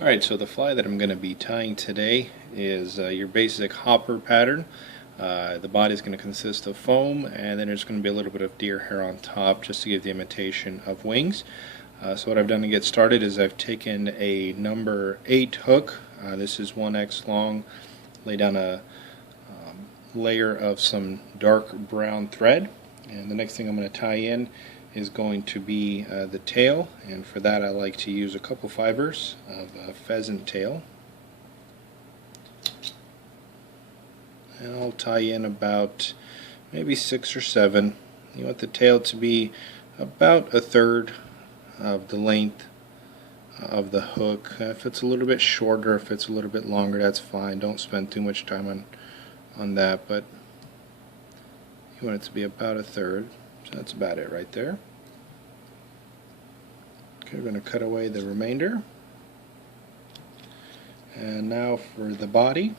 Alright, so the fly that I'm going to be tying today is your basic hopper pattern. The body is going to consist of foam, and then there's going to be a little bit of deer hair on top just to give the imitation of wings. So what I've done to get started is I've taken a number 8 hook. This is 1x long. Lay down a layer of some dark brown thread, and the next thing I'm going to tie in is going to be the tail, and for that I like to use a couple fibers of pheasant tail, and I'll tie in about maybe 6 or 7. You want the tail to be about a third of the length of the hook. If it's a little bit shorter, if it's a little bit longer, that's fine. Don't spend too much time on that, but you want it to be about a third. So that's about it right there. Okay, we're going to cut away the remainder. And now for the body,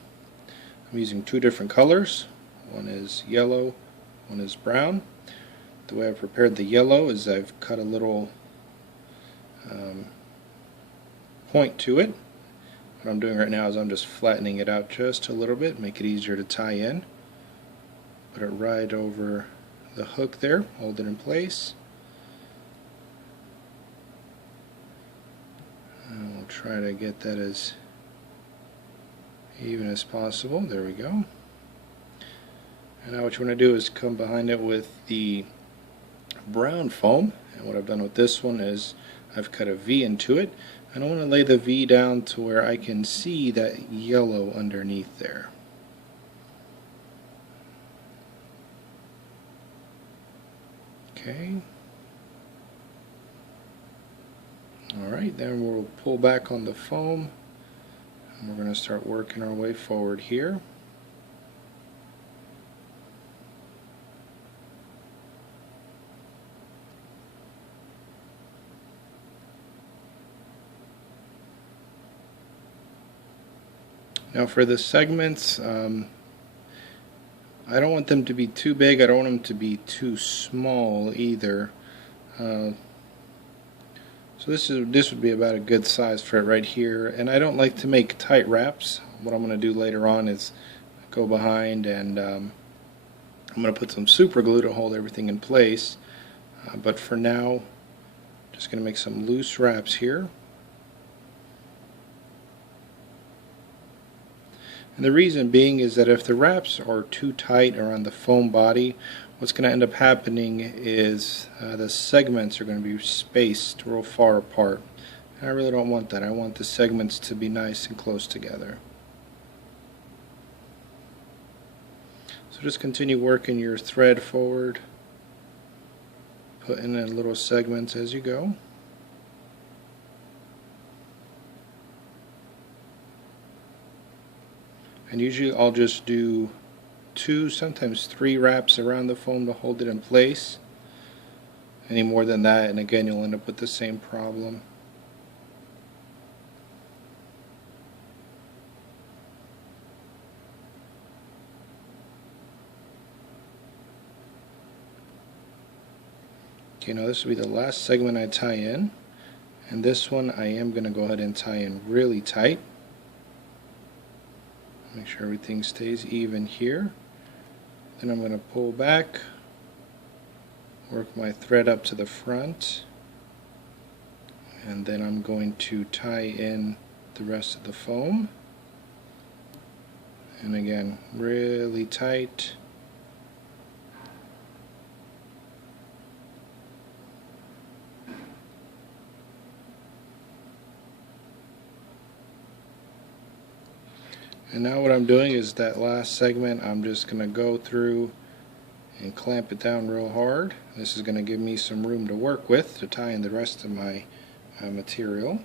I'm using 2 different colors. One is yellow, one is brown. The way I've prepared the yellow is I've cut a little point to it. What I'm doing right now is I'm just flattening it out just a little bit, make it easier to tie in. Put it right over the hook there, hold it in place. And we'll try to get that as even as possible. There we go. And now what you want to do is come behind it with the brown foam, and what I've done with this one is I've cut a V into it, and I want to lay the V down to where I can see that yellow underneath there. Okay. Alright, then we'll pull back on the foam, and we're going to start working our way forward here. Now for the segments, I don't want them to be too big, I don't want them to be too small either. So this would be about a good size for it right here, and I don't like to make tight wraps. What I'm going to do later on is go behind and I'm going to put some super glue to hold everything in place, but for now I'm just going to make some loose wraps here. And the reason being is that if the wraps are too tight around the foam body, what's going to end up happening is the segments are going to be spaced real far apart. And I really don't want that. I want the segments to be nice and close together. So just continue working your thread forward, putting in little segments as you go. And usually I'll just do 2, sometimes 3 wraps around the foam to hold it in place. Any more than that, and again you'll end up with the same problem. Okay, now this will be the last segment I tie in, and this one I am going to go ahead and tie in really tight. Make sure everything stays even here. Then I'm going to pull back, work my thread up to the front, and then I'm going to tie in the rest of the foam. And again, really tight. And now what I'm doing is that last segment I'm just going to go through and clamp it down real hard. This is going to give me some room to work with to tie in the rest of my material.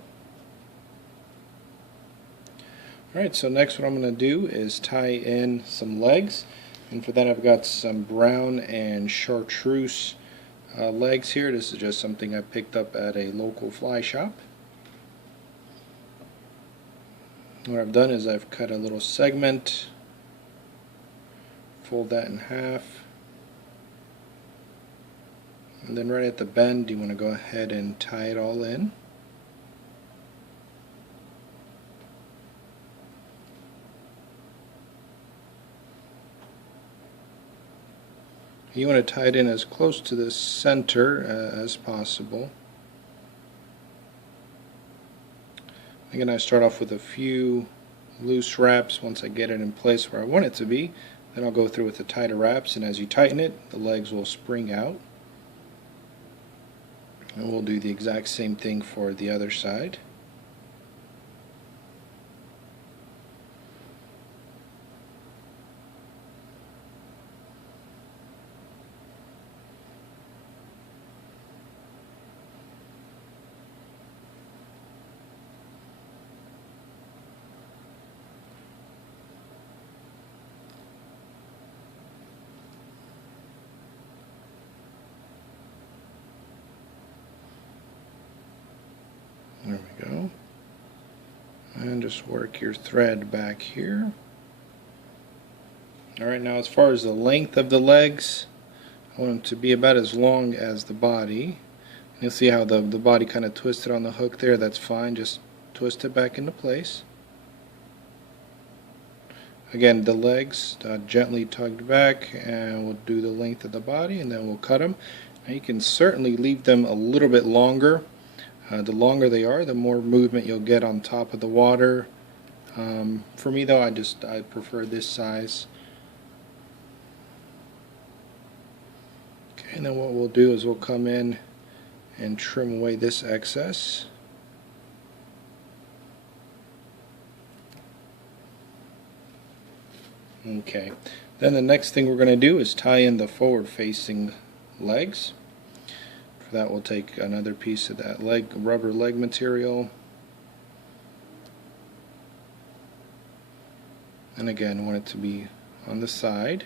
Alright, so next what I'm going to do is tie in some legs, and for that I've got some brown and chartreuse legs here. This is just something I picked up at a local fly shop. What I've done is I've cut a little segment, fold that in half, and then right at the bend you want to go ahead and tie it all in. You want to tie it in as close to the center as possible. Again, I start off with a few loose wraps. Once I get it in place where I want it to be, then I'll go through with the tighter wraps, and as you tighten it, the legs will spring out. And we'll do the exact same thing for the other side. There we go. And just work your thread back here. Alright, now as far as the length of the legs, I want them to be about as long as the body. And you'll see how the body kind of twisted on the hook there. That's fine. Just twist it back into place. Again, the legs gently tugged back, and we'll do the length of the body, and then we'll cut them. Now you can certainly leave them a little bit longer. The longer they are, the more movement you'll get on top of the water. For me though, I prefer this size. Okay, and then what we'll do is we'll come in and trim away this excess. Okay, then the next thing we're going to do is tie in the forward facing legs. For that, we'll take another piece of that rubber leg material, and again, want it to be on the side.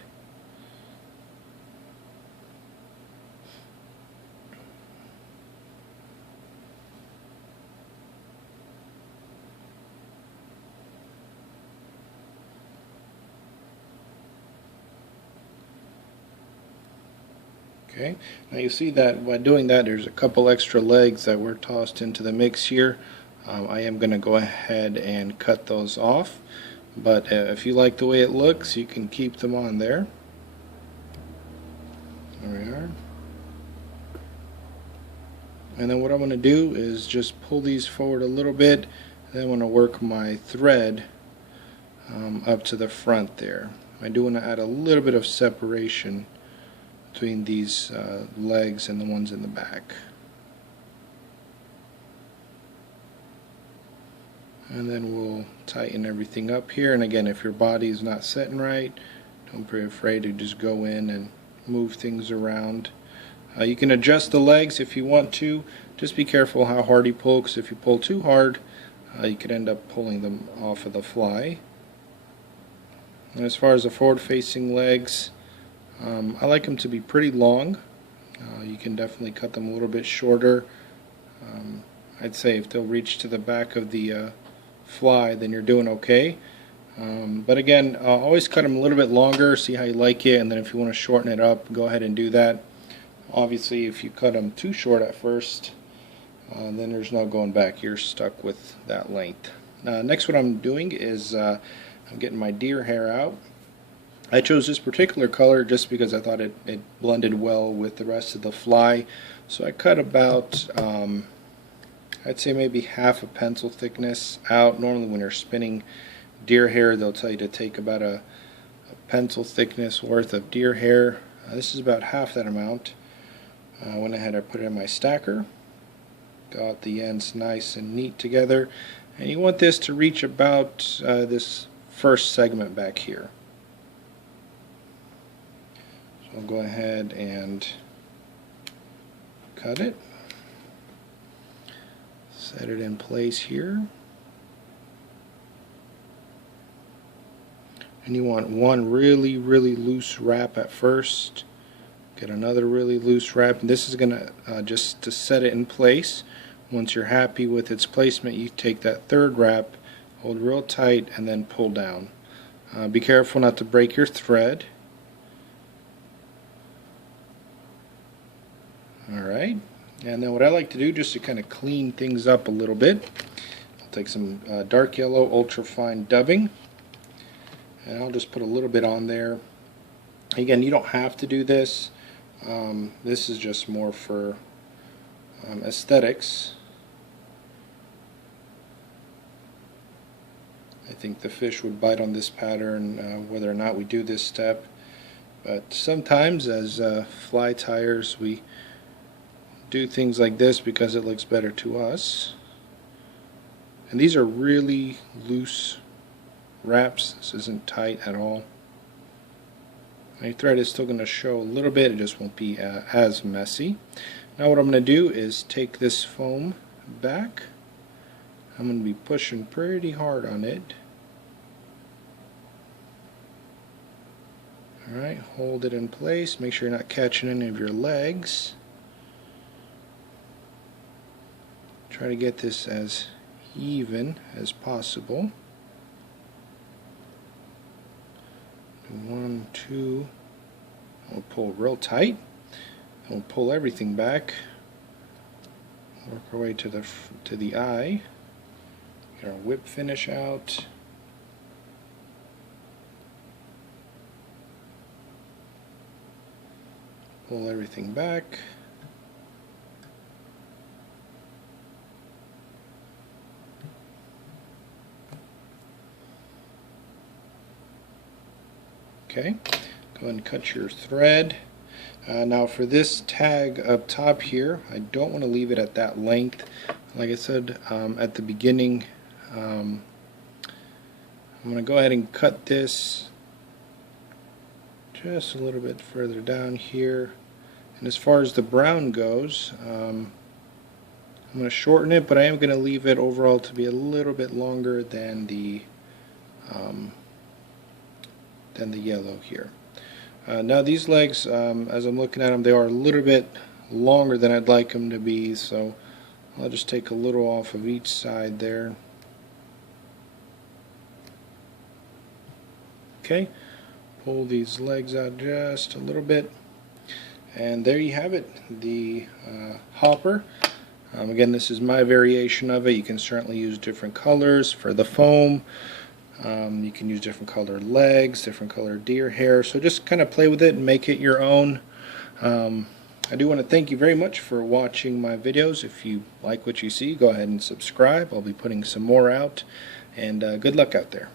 Okay, now you see that by doing that, there's a couple extra legs that were tossed into the mix here. I am going to go ahead and cut those off, but if you like the way it looks, you can keep them on there. There we are. And then what I'm going to do is just pull these forward a little bit, and then I'm going to work my thread up to the front there. I do want to add a little bit of separation between these legs and the ones in the back. And then we'll tighten everything up here, and again, if your body is not setting right, don't be afraid to just go in and move things around. You can adjust the legs if you want to. Just be careful how hard you pull, because if you pull too hard, you could end up pulling them off of the fly. And as far as the forward facing legs, I like them to be pretty long. You can definitely cut them a little bit shorter. I'd say if they'll reach to the back of the fly, then you're doing okay. But again, always cut them a little bit longer, see how you like it, and then if you want to shorten it up, go ahead and do that. Obviously, if you cut them too short at first, then there's no going back. You're stuck with that length. Next, what I'm doing is I'm getting my deer hair out. I chose this particular color just because I thought it blended well with the rest of the fly. So I cut about, I'd say maybe half a pencil thickness out. Normally when you're spinning deer hair, they'll tell you to take about a pencil thickness worth of deer hair. This is about half that amount. I went ahead and put it in my stacker. Got the ends nice and neat together. And you want this to reach about this first segment back here. I'll go ahead and cut it, set it in place here, and you want one really loose wrap at first, get another really loose wrap, and this is going to just to set it in place. Once you're happy with its placement, you take that third wrap, hold real tight, and then pull down. Be careful not to break your thread. Alright, and then what I like to do, just to kind of clean things up a little bit, I'll take some dark yellow ultra fine dubbing, and I'll just put a little bit on there, Again, you don't have to do this. This is just more for aesthetics. I think the fish would bite on this pattern whether or not we do this step. But sometimes as fly tyers we do things like this because it looks better to us. And these are really loose wraps. This isn't tight at all. My thread is still going to show a little bit, it just won't be as messy. Now what I'm going to do is take this foam back. I'm going to be pushing pretty hard on it. Alright, hold it in place, make sure you're not catching any of your legs. Try to get this as even as possible. 1, 2, we'll pull real tight, and we'll pull everything back, work our way to the eye, get our whip finish out. Pull everything back. Okay, go ahead and cut your thread. Now for this tag up top here, I don't want to leave it at that length. Like I said at the beginning, I'm going to go ahead and cut this just a little bit further down here. And as far as the brown goes, I'm going to shorten it, but I am going to leave it overall to be a little bit longer than the yellow here. Now these legs, as I'm looking at them, they are a little bit longer than I'd like them to be, so I'll just take a little off of each side there. Okay, pull these legs out just a little bit, and there you have it, the hopper. Again, this is my variation of it. You can certainly use different colors for the foam. You can use different colored legs, different colored deer hair, so just kind of play with it and make it your own. I do want to thank you very much for watching my videos. If you like what you see, go ahead and subscribe. I'll be putting some more out, and good luck out there.